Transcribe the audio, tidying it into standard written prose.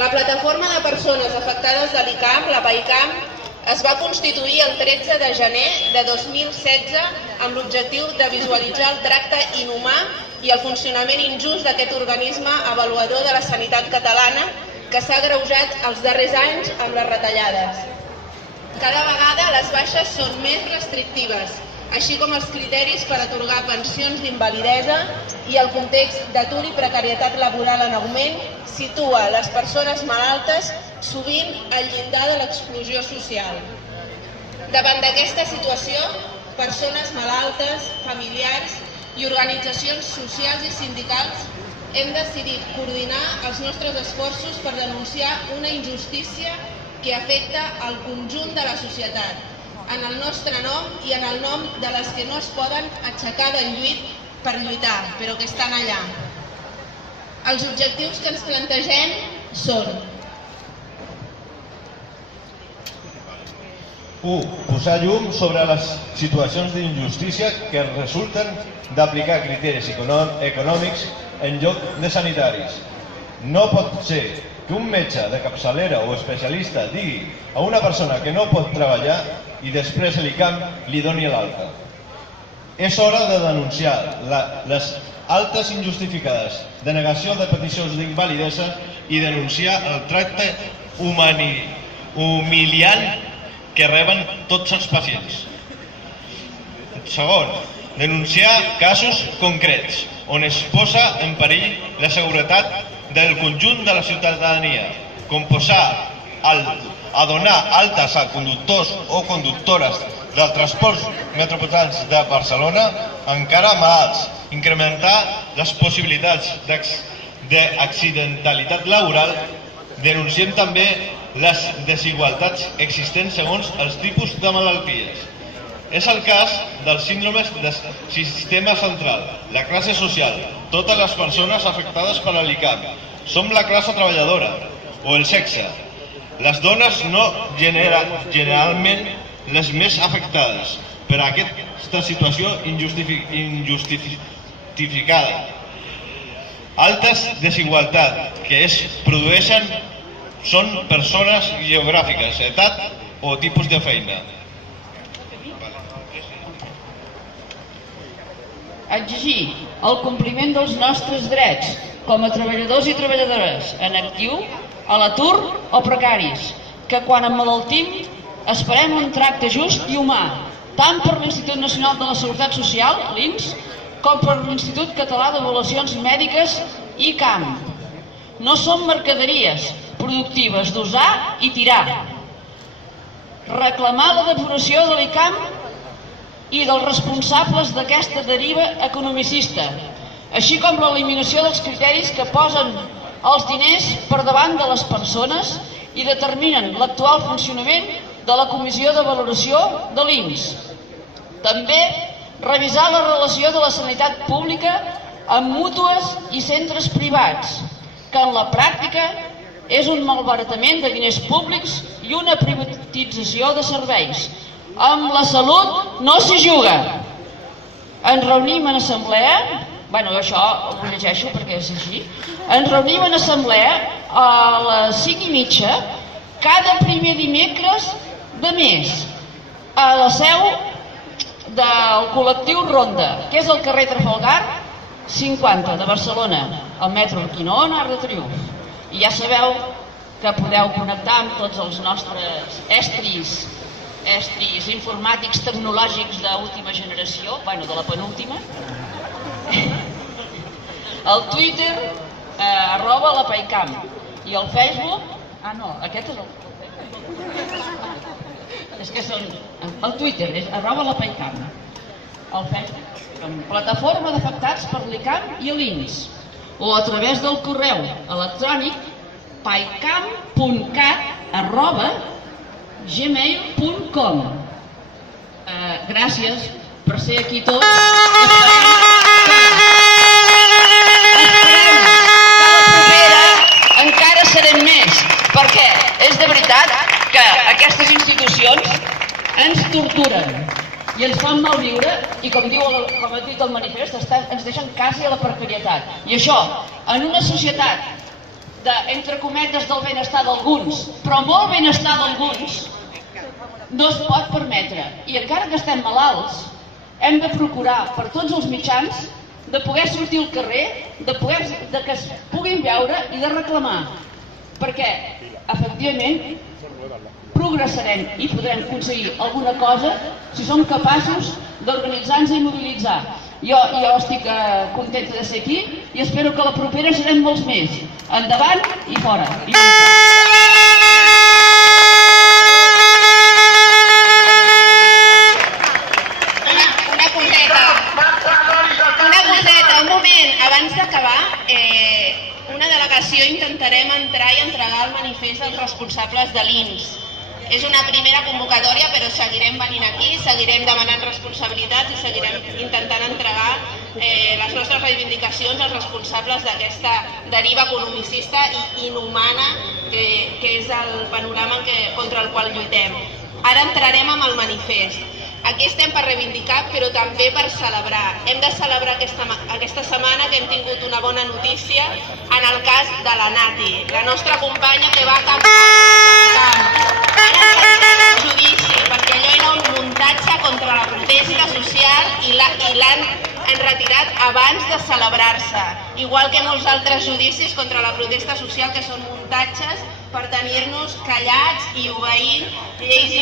La plataforma de persones afectades de l'ICAM, la PAICAM, es va constituir el 13 de gener de 2016 amb l'objectiu de visualitzar el tracte inhumà i el funcionament injust d'aquest organisme avaluador de la sanitat catalana que s'ha agreujat els darrers anys amb les retallades. Cada vegada les baixes són més restrictives, així com els criteris per atorgar pensions d'invalidesa i el context d'atur i precarietat laboral en augment situa les persones malaltes sovint al llindar de l'exclusió social. Davant d'aquesta situació, persones malaltes, familiars i organitzacions socials i sindicals hem decidit coordinar els nostres esforços per denunciar una injustícia que afecta al conjunt de la societat, en el nostre nom i en el nom de les que no es poden aixecar del lluit per lluitar, però que estan allà. Els objectius que ens plantegem són: 1. Posar llum sobre les situacions d'injustícia que resulten d'aplicar criteris econòmics en lloc de sanitaris. No pot ser que un metge de capçalera o especialista digui a una persona que no pot treballar i després l'ICAM li doni l'alta. És hora de denunciar les altes injustificades, denegació de peticions d'invalidesa i denunciar el tracte humiliant que reben tots els pacients. Segon, denunciar casos concrets on es posa en perill la seguretat del conjunt de la ciutadania, com posar a donar altes a conductors o conductores dels transports metropolitans de Barcelona encara malalts, incrementar les possibilitats d'accidentalitat laboral. Denunciem també les desigualtats existents segons els tipus de malalties. És el cas dels síndromes del sistema central, la classe social, totes les persones afectades per l'ICAM, som la classe treballadora o el sexe. Les dones no generalment les més afectades per aquesta situació injustificada. Altes desigualtats que es produeixen són persones geogràfiques, edat o tipus de feina. Exigir el compliment dels nostres drets com a treballadors i treballadores en actiu, a l'atur o precaris, que quan emmalaltim esperem un tracte just i humà, tant per l'Institut Nacional de la Seguretat Social, l'INS, com per l'Institut Català d'Avaluacions Mèdiques, ICAM. No són mercaderies productives d'usar i tirar. Reclamar la depuració de l'ICAM i dels responsables d'aquesta deriva economicista, així com l'eliminació dels criteris que posen els diners per davant de les persones i determinen l'actual funcionament de la Comissió de Valoració de l'INS. També revisar la relació de la sanitat pública amb mútues i centres privats, que en la pràctica és un malbaratament de diners públics i una privatització de serveis. Amb la salut no s'hi juga. Ens reunim en assemblea, això ho llegeixo perquè és així, ens reunim en assemblea a les 5:30 cada primer dimecres de mes a la seu del col·lectiu Ronda, que és al carrer Trafalgar 50 de Barcelona, al metro Urquinaona, Arc de Triomf. I ja sabeu que podeu connectar amb tots els nostres estris informàtics tecnològics d'última generació, de la penúltima, el Twitter @lapaicam i el Facebook, aquest és és que són el Twitter és @lapaicam, el Facebook plataforma d'afectats per l'ICAM i l'INS, o a través del correu electrònic paicam.cat@gmail.com. Gràcies per ser aquí tots. Esperem que la propera encara serem més, perquè és de veritat que aquestes institucions ens torturen i ens fan malviure i, com ha dit el manifest, ens deixen quasi a la precarietat. I això, en una societat entre cometes, del benestar d'alguns, però molt benestar d'alguns, no es pot permetre. I encara que estem malalts, hem de procurar per tots els mitjans de poder sortir al carrer, de que es puguin veure i de reclamar, perquè efectivament progressarem i podrem aconseguir alguna cosa si som capaços d'organitzar-nos i mobilitzar. Jo estic contenta de ser aquí i espero que la propera serem molts més. Endavant i fora. Un moment, abans d'acabar, una delegació intentarem entrar i entregar el manifest als responsables de l'INS. És una primera convocatòria, però seguirem venint aquí, seguirem demanant responsabilitats i seguirem intentant entregar les nostres reivindicacions als responsables d'aquesta deriva economicista i inhumana que és el panorama contra el qual lluitem. Ara entrarem amb el manifest. Aquí estem per reivindicar, però també per celebrar. Hem de celebrar aquesta setmana que hem tingut una bona notícia en el cas de la Nati, la nostra companya que va acampar ara en judici, perquè allò era un muntatge contra la protesta social i l'han retirat abans de celebrar-se. Igual que molts altres judicis contra la protesta social que són muntatges per tenir-nos callats i obeint lleis